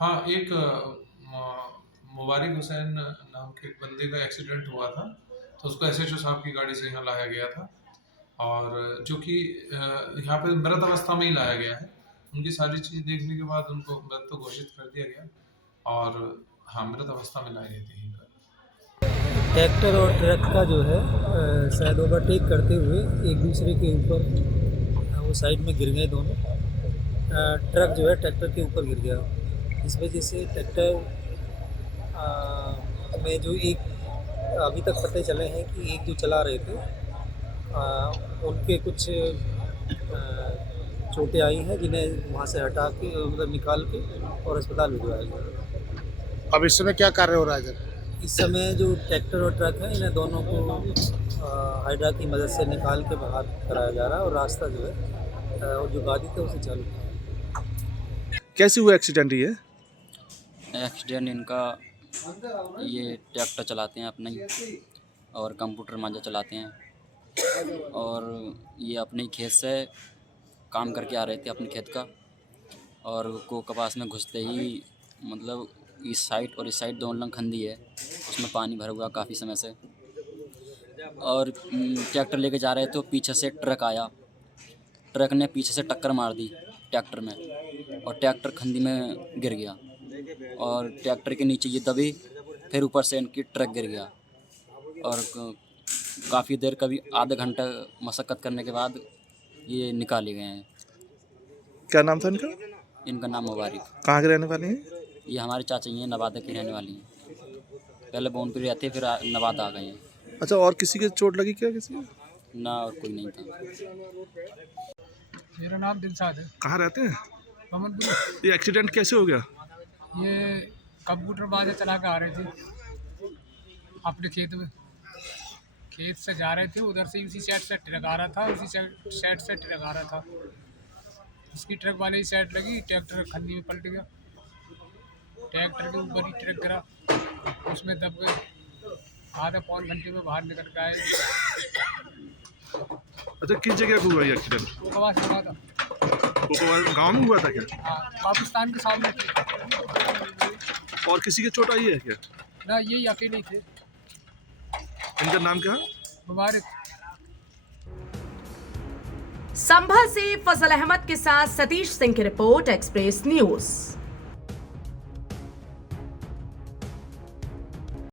हाँ, एक मुबारक हुसैन नाम के बंदे का एक्सीडेंट हुआ था, तो उसको एसएचओ साहब की गाड़ी से यहाँ लाया गया था और जो कि यहाँ पे मृत अवस्था में ही लाया गया है। उनकी सारी चीज़ देखने के बाद उनको मृत तो घोषित कर दिया गया और हाँ, मृत अवस्था में लाए गए थे यहीं पर। ट्रैक्टर और ट्रक का जो है शायद ओवरटेक करते हुए एक दूसरे के ऊपर वो साइड में गिर गए दोनों। ट्रक जो है ट्रैक्टर के ऊपर गिर गया। इस वजह से ट्रैक्टर में जो एक अभी तक पते चले हैं कि एक जो चला रहे थे उनके कुछ चोटें आई हैं, जिन्हें वहाँ से हटा के मतलब निकाल के और अस्पताल भिजवाया गया। अब इस समय क्या कार्य हो रहा है सर? इस समय जो ट्रैक्टर और ट्रक है, इन्हें दोनों को हाइड्रा की मदद से निकाल के बाहर कराया जा रहा है और रास्ता जो है और जो गाड़ी थी उसे चालू किया। कैसे हुआ एक्सीडेंट ये? एक्सीडेंट इनका ये ट्रैक्टर चलाते हैं अपना ही और कंप्यूटर मांझा चलाते हैं और ये अपने ही खेत से काम करके आ रहे थे अपने खेत का और कोकावास में घुसते ही मतलब इस साइड और इस साइड दोनों खंदी है, उसमें पानी भरा हुआ काफ़ी समय से और ट्रैक्टर लेके जा रहे थे तो पीछे से ट्रक आया। ट्रक ने पीछे से टक्कर मार दी ट्रैक्टर में और ट्रैक्टर खंदी में गिर गया और ट्रैक्टर के नीचे ये दबी, फिर ऊपर से इनकी ट्रक गिर गया और काफ़ी देर कभी आधा घंटा मशक्क़त करने के बाद ये निकाले गए हैं। क्या नाम था इनका? इनका नाम मुबारक। कहाँ के रहने वाले हैं? ये हमारे चाचा ही हैं, नवादा की रहने वाली हैं। पहले बोनपुर रहते फिर नवादा आ गए हैं। अच्छा, और किसी के चोट लगी क्या? किसी के? ना, और कोई नहीं था। मेरा नाम दिलशाद है। कहाँ रहते हैं? बमनपुर। ये एक्सीडेंट कैसे हो गया? ये कंप्यूटर बाजा चला के आ रहे थे अपने खेत में। खेत से जा रहे थे, उधर से उसी साइड से ट्रक आ रहा था, उसी साइड से ट्रक आ रहा था। उसकी ट्रक वाले ही साइड लगी, ट्रैक्टर खंडी में पलट गया। ट्रैक्टर के ऊपर ही ट्रक गिरा, उसमें दब गए। आधा पौन घंटे में बाहर निकल के आए। अच्छा, किस जगह पे हुआ ये एक्सीडेंट? कोकावास हुआ था। कोकावास गाँव में हुआ था क्या? हाँ, पाकिस्तान के सामने थे। और किसी की चोट आई है क्या? ना, यही अकेले थे। इनका नाम क्या? मुबारक। संभल से फजल अहमद के साथ सतीश सिंह की रिपोर्ट, एक्सप्रेस न्यूज।